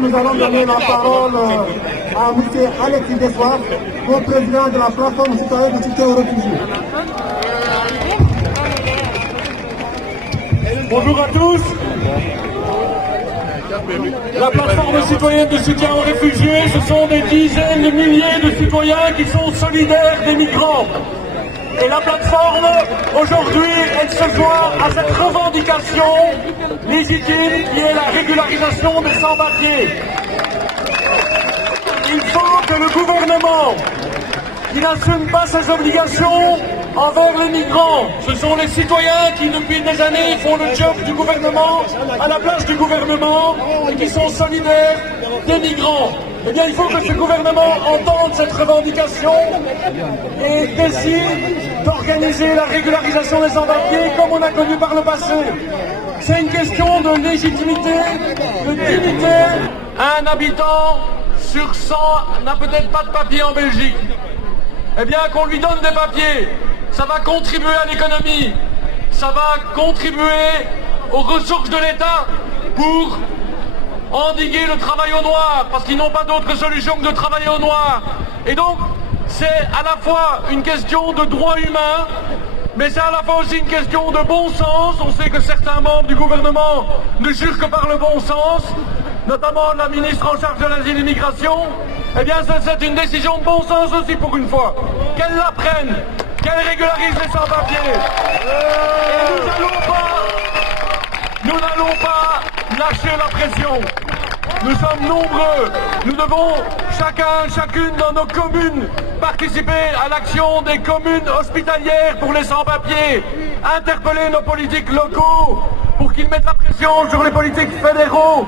maintenant, nous allons donner la parole à M. Alexis Dessoir, co-président de la plateforme citoyenne de soutien aux réfugiés. Bonjour à tous. La plateforme citoyenne de soutien aux réfugiés, ce sont des dizaines de milliers de citoyens qui sont solidaires des migrants. Et la plateforme, aujourd'hui, elle se joint à cette revendication légitime qui est la régularisation des sans-papiers. Il faut que le gouvernement, qui n'assume pas ses obligations envers les migrants, ce sont les citoyens qui depuis des années font le job du gouvernement à la place du gouvernement et qui sont solidaires des migrants. Eh bien, il faut que ce gouvernement entende cette revendication et décide d'organiser la régularisation des sans-papiers comme on a connu par le passé. C'est une question de légitimité, de dignité. Un habitant sur 100 n'a peut-être pas de papier en Belgique. Eh bien, qu'on lui donne des papiers, ça va contribuer à l'économie, ça va contribuer aux ressources de l'État pour endiguer le travail au noir, parce qu'ils n'ont pas d'autre solution que de travailler au noir. Et donc, c'est à la fois une question de droit humain, mais c'est à la fois aussi une question de bon sens. On sait que certains membres du gouvernement ne jurent que par le bon sens, notamment la ministre en charge de l'asile et l'immigration. Eh bien, c'est une décision de bon sens aussi pour une fois. Qu'elle la prenne, qu'elle régularise les sans-papiers. Nous n'allons pas lâcher la pression. Nous sommes nombreux. Nous devons chacune dans nos communes participer à l'action des communes hospitalières pour les sans-papiers, interpeller nos politiques locaux pour qu'ils mettent la pression sur les politiques fédéraux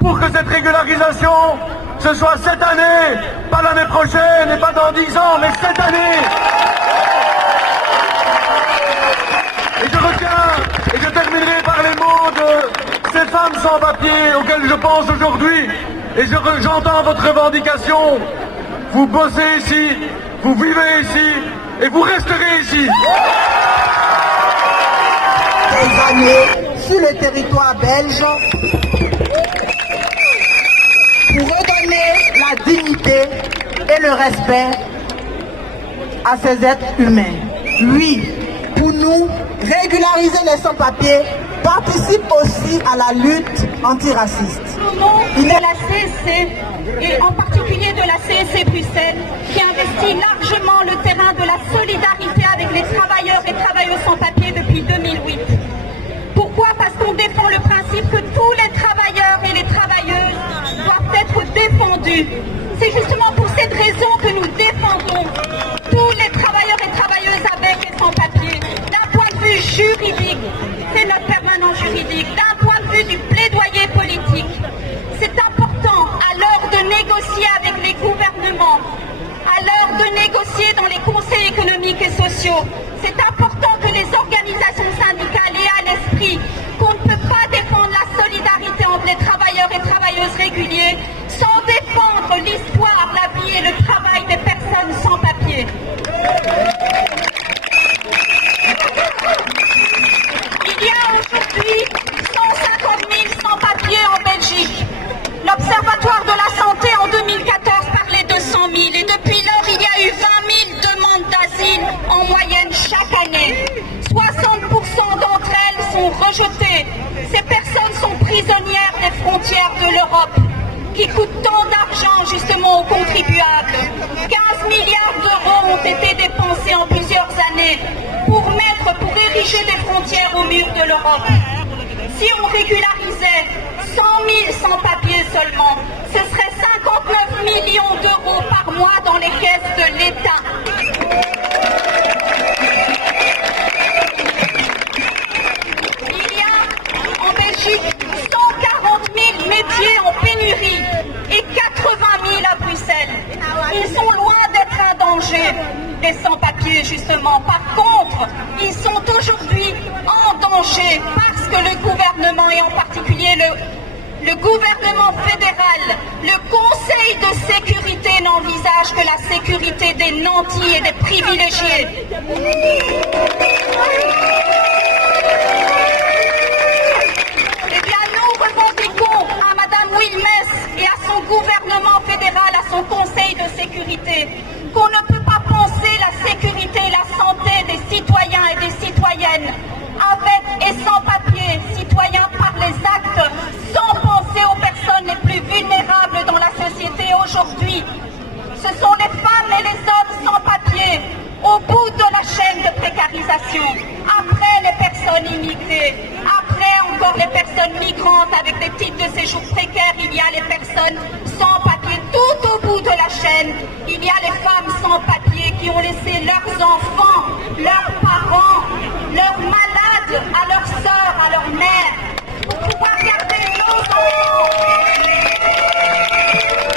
pour que cette régularisation, ce soit cette année, pas l'année prochaine et pas dans 10 ans, mais cette année. Et je terminerai par les mots de ces femmes sans papier auxquelles je pense aujourd'hui. Et j'entends votre revendication. Vous bossez ici, vous vivez ici et vous resterez ici. Des années sur le territoire belge pour redonner la dignité et le respect à ces êtres humains. Oui, pour nous, régulariser les sans-papiers participe aussi à la lutte antiraciste. Au nom de la CSC, et en particulier de la CSC Bruxelles, qui investit largement le terrain de la solidarité avec les travailleurs et travailleuses sans-papiers depuis 2008. Pourquoi? Parce qu'on défend le principe que tous les travailleurs et les travailleuses doivent être défendus. C'est justement pour cette raison que nous défendons tous les travailleurs et travailleuses avec et sans papier. D'un point de vue juridique, c'est notre permanent juridique. D'un point de vue du plaidoyer politique, c'est important à l'heure de négocier avec les gouvernements, à l'heure de négocier dans les conseils économiques et sociaux. C'est important que les organisations syndicales aient à l'esprit qu'on ne peut pas défendre la solidarité entre les travailleurs et travailleuses réguliers sans défendre l'histoire, la vie et le travail des personnes sans papier. Il y a aujourd'hui 150 000 sans-papiers en Belgique. L'Observatoire de la santé en 2014 parlait de 100 000 et depuis lors il y a eu 20 000 demandes d'asile en moyenne chaque année. 60% d'entre elles sont rejetées. Ces personnes sont prisonnières des frontières de l'Europe, qui coûtent tant d'argent justement aux contribuables. 15 milliards d'euros ont été dépensés en plusieurs années pour ériger des frontières au mur de l'Europe. Si on régularisait 100 000 sans-papiers seulement, ce serait 59 millions d'euros par mois dans les caisses de l'État. Il y a en Belgique 140 000 métiers en pénurie et 80 000 à Bruxelles. Ils sont loin d'être un danger, les sans-papiers justement. Par contre, ils sont aujourd'hui en danger parce que le gouvernement, et en particulier le gouvernement fédéral, le Conseil de sécurité n'envisage que la sécurité des nantis et des privilégiés. Eh bien, nous revendiquons à Madame Wilmès et à gouvernement fédéral à son Conseil de sécurité qu'on ne peut pas penser la sécurité et la santé des citoyens et des citoyennes avec et sans papier, citoyens par les actes, sans penser aux personnes les plus vulnérables dans la société aujourd'hui. Ce sont les femmes et les hommes sans papier, au bout de la chaîne de précarisation. Après les personnes immigrées, après encore les personnes migrantes avec des titres de séjour précaires, il y a les personnes sans papier. Tout au bout de la chaîne, il y a les femmes sans papier qui ont laissé leurs enfants, leurs parents, leurs malades à leurs sœurs, à leurs mères, pour pouvoir garder nos enfants.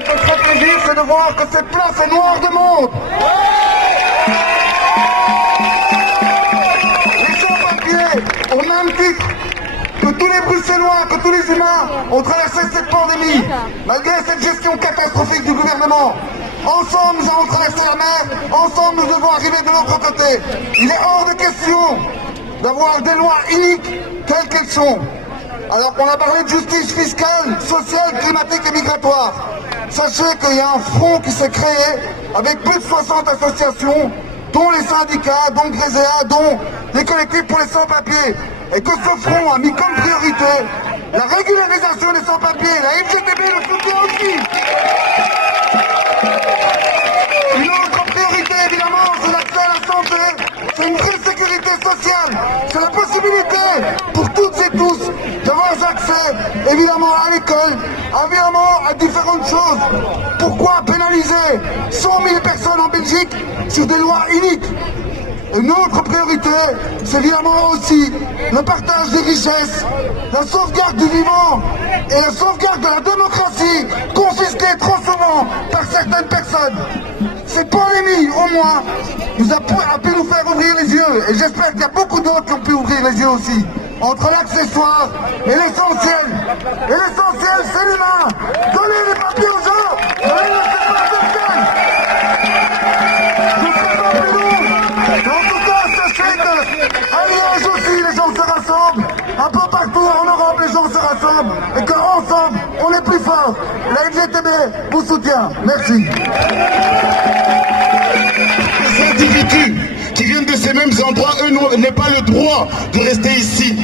Notre plaisir, c'est de voir que cette place est noire de monde. Les sans-papiers, au même titre que tous les Bruxellois, que tous les humains, ont traversé cette pandémie, malgré cette gestion catastrophique du gouvernement. Ensemble, nous avons traversé la mer, ensemble, nous devons arriver de l'autre côté. Il est hors de question d'avoir des lois iniques, quelles qu'elles sont. Alors qu'on a parlé de justice fiscale, sociale, climatique et migratoire. Sachez qu'il y a un front qui s'est créé avec plus de 60 associations, dont les syndicats, dont Gréséa, dont les collectifs pour les sans-papiers. Et que ce front a mis comme priorité la régularisation des sans-papiers. La FGTB le soutient aussi. Une autre priorité, évidemment, c'est l'accès à la santé. C'est une vraie sécurité sociale. C'est la possibilité pour toutes et tous d'avoir accès, évidemment, à l'école, évidemment, à différentes choses. Pourquoi pénaliser 100 000 personnes en Belgique sur des lois iniques? Une autre priorité, c'est évidemment aussi le partage des richesses, la sauvegarde du vivant et la sauvegarde de la démocratie, confisquée trop souvent par certaines personnes. Cette pandémie, au moins, a pu nous faire ouvrir les yeux, et j'espère qu'il y a beaucoup d'autres qui ont pu ouvrir les yeux aussi, entre l'accessoire et l'essentiel. Et l'essentiel, c'est l'humain. Donnez les papiers aux gens, donnez le service social. En tout cas, sachez qu'à Liège aussi, les gens se rassemblent. Un peu partout en Europe, les gens se rassemblent. Et qu'ensemble, on est plus fort. La FGTB vous soutient. Merci. Les individus qui viennent de ces mêmes endroits, eux, n'ont pas le droit de rester ici.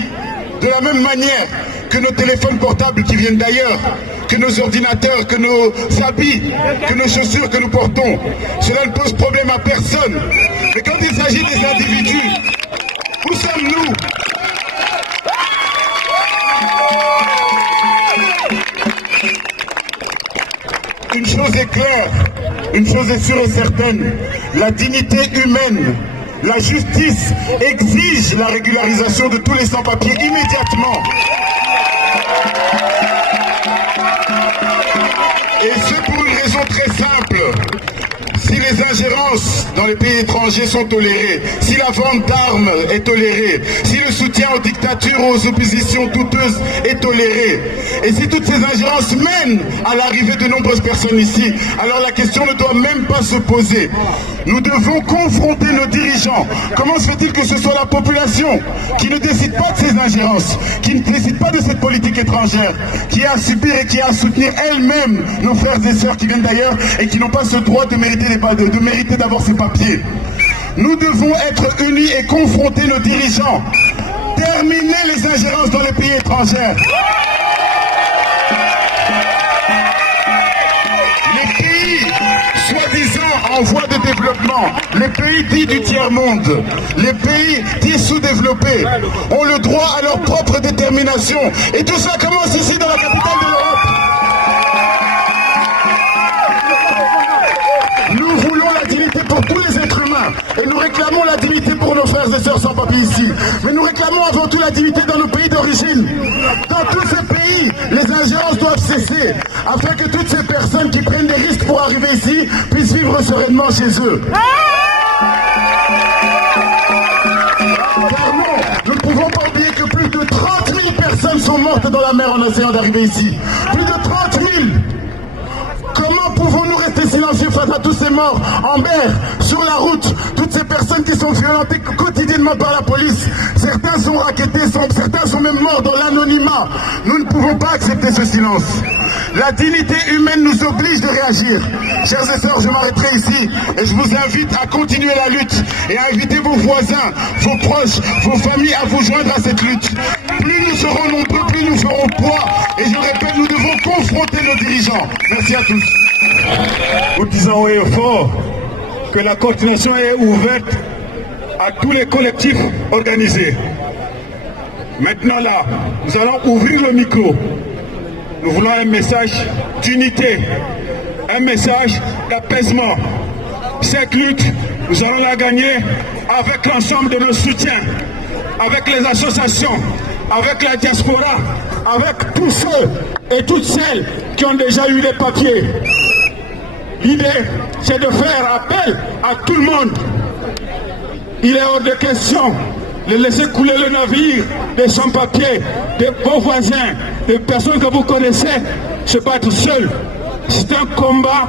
De la même manière que nos téléphones portables qui viennent d'ailleurs, que nos ordinateurs, que nos habits, que nos chaussures que nous portons. Cela ne pose problème à personne. Mais quand il s'agit des individus, où sommes-nous? Une chose est claire, une chose est sûre et certaine, la dignité humaine, la justice exige la régularisation de tous les sans-papiers immédiatement. Et c'est pour une raison très simple. Si les ingérences dans les pays étrangers sont tolérées, si la vente d'armes est tolérée, si le soutien aux dictatures, aux oppositions douteuses est toléré, et si toutes ces ingérences mènent à l'arrivée de nombreuses personnes ici, alors la question ne doit même pas se poser. Nous devons confronter nos dirigeants. Comment se fait-il que ce soit la population qui ne décide pas de ces ingérences, qui ne décide pas de cette politique étrangère, qui a à subir et qui a à soutenir elle-même nos frères et sœurs qui viennent d'ailleurs et qui n'ont pas ce droit de mériter d'avoir ces papiers. Nous devons être unis et confronter nos dirigeants. Terminer les ingérences dans les pays étrangers. Les pays soi-disant en voie de développement, les pays dits du tiers-monde, les pays dits sous-développés ont le droit à leur propre détermination. Et tout ça commence ici dans la capitale de l'Europe. Nous voulons la dignité pour tous les êtres humains et nous réclamons la dignité pour nos frères et sœurs sans papier ici. Mais nous réclamons avant tout la dignité dans nos pays d'origine. Dans tous ces pays, les ingérences doivent cesser afin que toutes ces personnes qui prennent des risques pour arriver ici puissent vivre sereinement chez eux. Car non, nous ne pouvons pas oublier que plus de 30 000 personnes sont mortes dans la mer en essayant d'arriver ici. Plus de 30 000. Comment pouvons-nous rester silencieux face à tous ces morts en mer, sur la route, toutes ces personnes qui sont violentées quotidiennement par la police. Certains sont rackettés, certains sont même morts dans l'anonymat. Nous ne pouvons pas accepter ce silence. La dignité humaine nous oblige de réagir. Chers et sœurs, je m'arrêterai ici et je vous invite à continuer la lutte et à inviter vos voisins, vos proches, vos familles à vous joindre à cette lutte. Plus nous serons nombreux, plus nous ferons poids. Et je répète, nous devons confronter nos dirigeants. Merci à tous. Nous disons haut et fort que la coordination est ouverte à tous les collectifs organisés. Maintenant là, nous allons ouvrir le micro. Nous voulons un message d'unité, un message d'apaisement. Cette lutte, nous allons la gagner avec l'ensemble de nos soutiens, avec les associations, avec la diaspora, avec tous ceux et toutes celles qui ont déjà eu des papiers. L'idée, c'est de faire appel à tout le monde. Il est hors de question de laisser couler le navire des sans-papiers, de vos voisins, des personnes que vous connaissez, se battre seuls. C'est un combat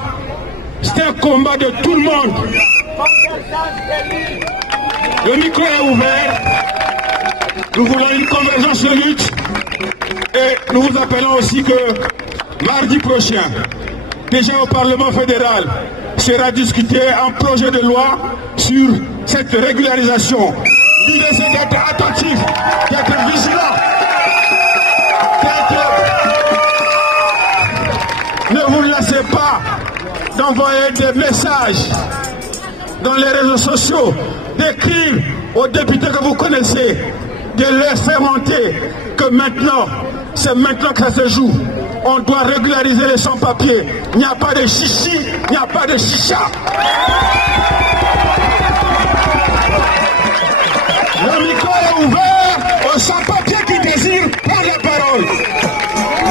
de tout le monde. Le micro est ouvert. Nous voulons une convergence de lutte et nous vous appelons aussi que mardi prochain, déjà au Parlement fédéral, sera discuté un projet de loi sur cette régularisation. L'idée, c'est d'être attentif, d'être vigilant, ne vous laissez pas d'envoyer des messages dans les réseaux sociaux, d'écrire aux députés que vous connaissez, de leur faire monter que maintenant, c'est maintenant que ça se joue. On doit régulariser les sans-papiers. Il n'y a pas de chichi, il n'y a pas de chicha. Le micro est ouvert aux sans-papiers qui désirent prendre la parole.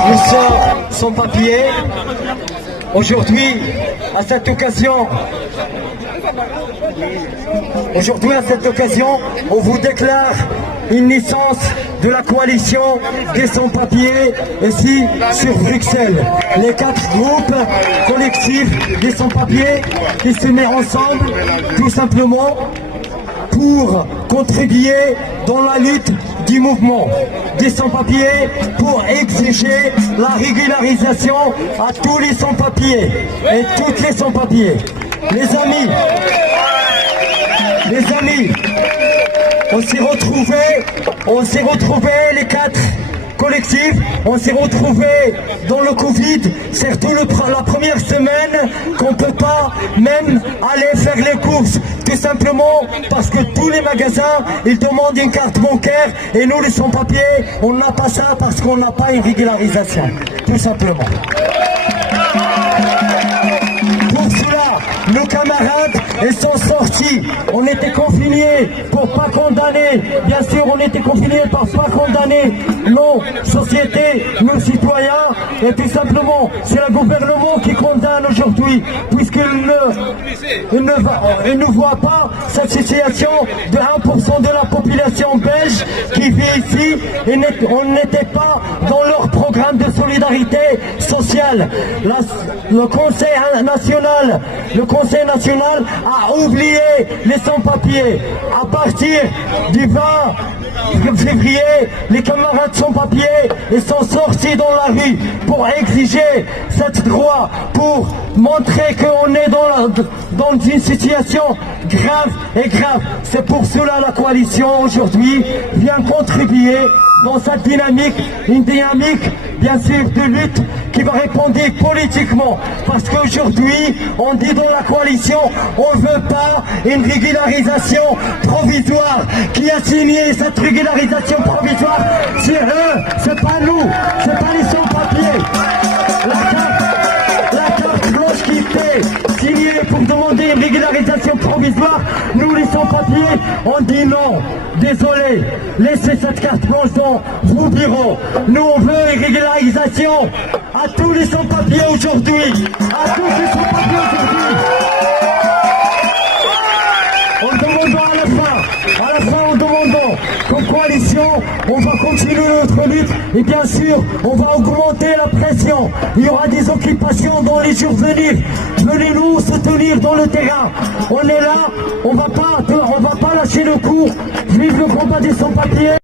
Nous sommes sans-papiers. Aujourd'hui, à cette occasion, on vous déclare une naissance de la coalition des sans-papiers ici sur Bruxelles. Les 4 groupes collectifs des sans-papiers qui se mettent ensemble tout simplement pour contribuer dans la lutte du mouvement des sans-papiers pour exiger la régularisation à tous les sans-papiers et toutes les sans-papiers. Les amis, on s'est retrouvés les 4 collectifs, on s'est retrouvés dans le Covid, surtout la première semaine qu'on ne peut pas même aller faire les courses, tout simplement parce que tous les magasins, ils demandent une carte bancaire et nous les sans-papiers, on n'a pas ça parce qu'on n'a pas une régularisation, tout simplement. Pour cela, nos camarades, ils sont sortis. On était confinés pour pas condamner. Bien sûr, on était confinés pour pas condamner nos sociétés, nos citoyens. Et tout simplement, c'est le gouvernement qui condamne aujourd'hui, puisqu'il ne voit pas cette situation de 1% de la population belge qui vit ici. Et on n'était pas dans leur programme de solidarité sociale. Le Conseil national a oublié les sans-papiers. À partir du 20 février, les camarades sans-papiers sont sortis dans la rue pour exiger cette droit, pour montrer qu'on est dans une situation grave. C'est pour cela la coalition aujourd'hui vient contribuer dans cette dynamique, une dynamique bien sûr de lutte qui va répondre politiquement. Parce qu'aujourd'hui, on dit dans la coalition, on ne veut pas une régularisation provisoire. Qui a signé cette régularisation provisoire? C'est eux, c'est pas nous, c'est pas les sans-papiers. La carte blanche qui était signée pour demander une régularisation provisoire, nous les sans-papiers, on dit non. Désolé, laissez cette carte blanche dans vos bureaux. Nous on veut une régularisation à tous les sans-papiers aujourd'hui. À tous les sans-papiers aujourd'hui. En demandant à la fin, en demandant qu'en coalition, on va continuer notre lutte et bien sûr, on va augmenter la pression. Il y aura des occupations dans les jours à venir. Venez nous soutenir dans le terrain. On est là, on va pas lâcher le coup. Vive le combat des sans-papiers.